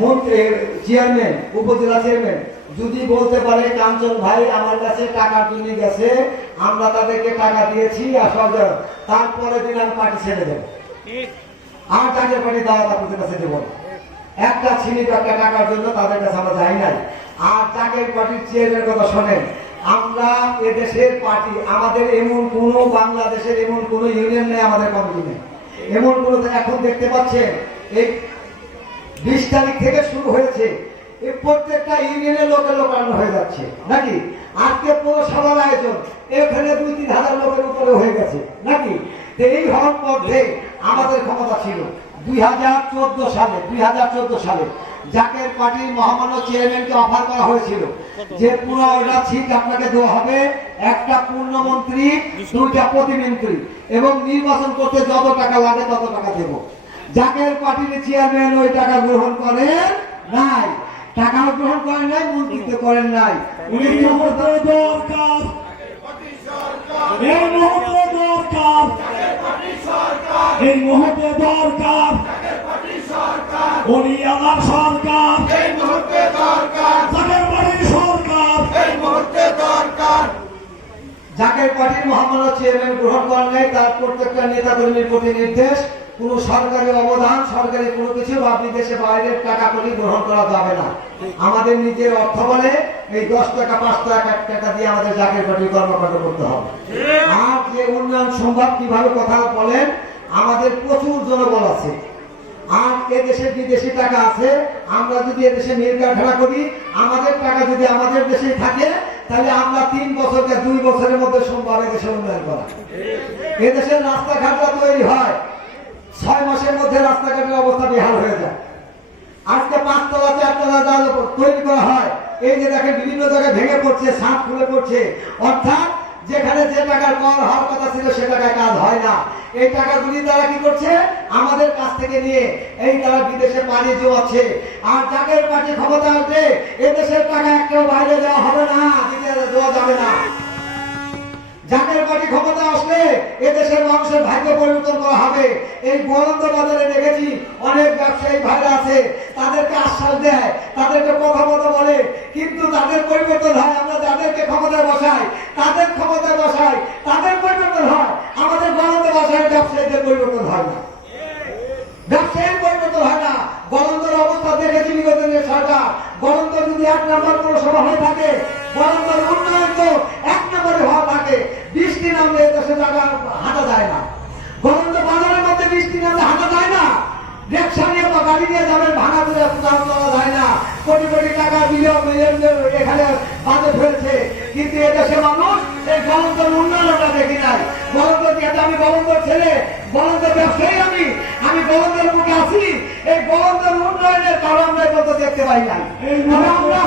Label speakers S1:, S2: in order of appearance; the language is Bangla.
S1: মন্ত্রী চেয়ারম্যান উপজেলা চেয়ারম্যান যদি বলতে পারে, কাঞ্চন ভাই আমার কাছে টাকা কিনে গেছে, আমরা তাদেরকে টাকা দিয়েছি, আসল তারপরে দিন আমি পার্টি ছেড়ে দেবো। আর টাকা পার্টি দাওয়াত আপনাদের কাছে দেবো। একটা ছিনি একটা টাকার জন্য তাদের কাছে আমরা যাই নাই। আর চাকের পার্টির চেয়ারের কথা শোনেন, আমরা এদেশের পার্টি, আমাদের এমন কোন বাংলাদেশের এমন কোন ইউনিয়ন নেই, আমাদের কমিটি নেই। এমন কোন এখন দেখতে পাচ্ছেন, এই বিশ তারিখ থেকে শুরু হয়েছে। এই প্রত্যেকটা ইউনিয়নের লোকের লোকানো হয়ে যাচ্ছে। নাকি? আজকে পৌরসভার আয়োজন, এখানে দুই তিন হাজার লোকের উপরে হয়ে গেছে। নাকি? এই হওয়ার মধ্যে আমাদের ক্ষমতা ছিল। দুই হাজার চোদ্দ সালে, দুই হাজার চোদ্দ সালে জাকের পার্টির মহামান্য চেয়ারম্যানকে অফার করা হয়েছিল, যে পুরো অর্ডার সিট আপনাকে দেওয়া হবে, একটা পূর্ণমন্ত্রী, দুইটা প্রতিমন্ত্রী, এবং নির্বাচন করতে যত টাকা লাগে তত টাকা দেবো। জাকের পার্টির চেয়ারম্যান ওই টাকা গ্রহণ করেন নাই। টাকাও গ্রহণ করেন নাই মন্ত্রিত্ব করেন নাই। উনি
S2: এই মুহূর্তে দরকার। এই মুহূর্তে দরকার। এই মুহূর্তে দরকার। সরকার।
S3: এই মুহূর্তে দরকার।
S2: তাদের বাড়ির সরকার।
S3: এই মুহূর্তে দরকার।
S1: জাকের পার্টির মহামান্য চেয়ারম্যান গ্রহণ করেন নাই তার প্রত্যেকটা নেতা কর্মীর প্রতি নির্দেশ। কোন সরকারি অবদান, সরকারি কোনো কিছু বা বিদেশে বাইরের টাকা করি গ্রহণ করা যাবে না। আমাদের নিজের অর্থ বলে এই দশ টাকা, পাঁচ টাকা টাকা দিয়ে আমাদের জাকের পার্টির কর্মকাণ্ড করতে হবে। আর যে উন্নয়ন সম্ভব কীভাবে কথা বলেন, আমাদের প্রচুর জনবল আছে। আর এদেশে বিদেশি টাকা আছে, আমরা যদি এদেশে কারখানা করি, আমাদের টাকা যদি আমাদের দেশে থাকে, তাহলে আমরা তিন বছরকে দুই বছরের মধ্যে সম্ভব এদেশে উন্নয়ন করা। এদেশের রাস্তাঘাটটা তৈরি হয়। ছয় মাসের মধ্যে রাস্তাঘাটের অবস্থা বেহাল হয়ে যায়। আজকে পাঁচতলা, চারতলা যা তৈরি করা হয়, এই যে দেখেন বিভিন্ন জায়গায় ভেঙে পড়ছে সাপ খুলে পড়ছে। অর্থাৎ যেখানে যে টাকার কর হওয়ার কথা ছিল, সে টাকায় কাজ হয় না। এই টাকাগুলি তারা কি করছে? আমাদের কাছ থেকে নিয়ে এই তারা বিদেশে পাড়িয়ে জমাচ্ছে আর যাদের পার্টি ক্ষমতা আছে এদেশের টাকা একটাও বাইরে দেওয়া হবে না দেওয়া যাবে না। জাকের পার্টি ক্ষমতা এদেশের মানুষের ভাগ্য পরিবর্তন করা হবে। এই বরন্দ বাজারে দেখেছি অনেক ব্যবসায়ী ভাইরা আছে, তাদেরকে আশ্বাস দেয়, তাদেরকে কথা কথা বলে, কিন্তু তাদের পরিবর্তন হয়, আমরা যাদেরকে ক্ষমতায় বসাই, তাদের ক্ষমতায় বসাই, তাদের পরিবর্তন হয়, আমাদের বরন্দ বাজারের ব্যবসায়ীদের পরিবর্তন হয় না। ব্যবসায়ীর পরিবর্তন হয় না। গরন্দর অবস্থা দেখেছি বিগত দিনের সরকার। গরন্দ যদি এক নম্বর পৌরসভা হয়ে থাকে গরন্দর উন্নয়ন তো এক নম্বরে হওয়া থাকে নামলে দেশে জায়গা হাঁটা যায় না। গরন্দ বাজারের মধ্যে বৃষ্টি নামলে হাঁটা যায় না। রিক্সা নিয়ে বা গাড়ি নিয়ে যাবেন ভাঙা করে দাম দেওয়া যায় না। কোটি কোটি টাকা বিলিয়ন মিলিয়ন এখানে বাজেট হয়েছে কিন্তু এদেশে মানুষ এই গরন্দের উন্নয়নটা দেখি নাই। গরন্দের যেটা আমি গরন্দের ছেলে গরন্দের ব্যবসায়ী আমি আমি গরন্দের মুখে আছি। এই গরন্দের উন্নয়নের কারণ আমরা এই দেখতে পাই
S2: মুহূর্তে
S1: আমরা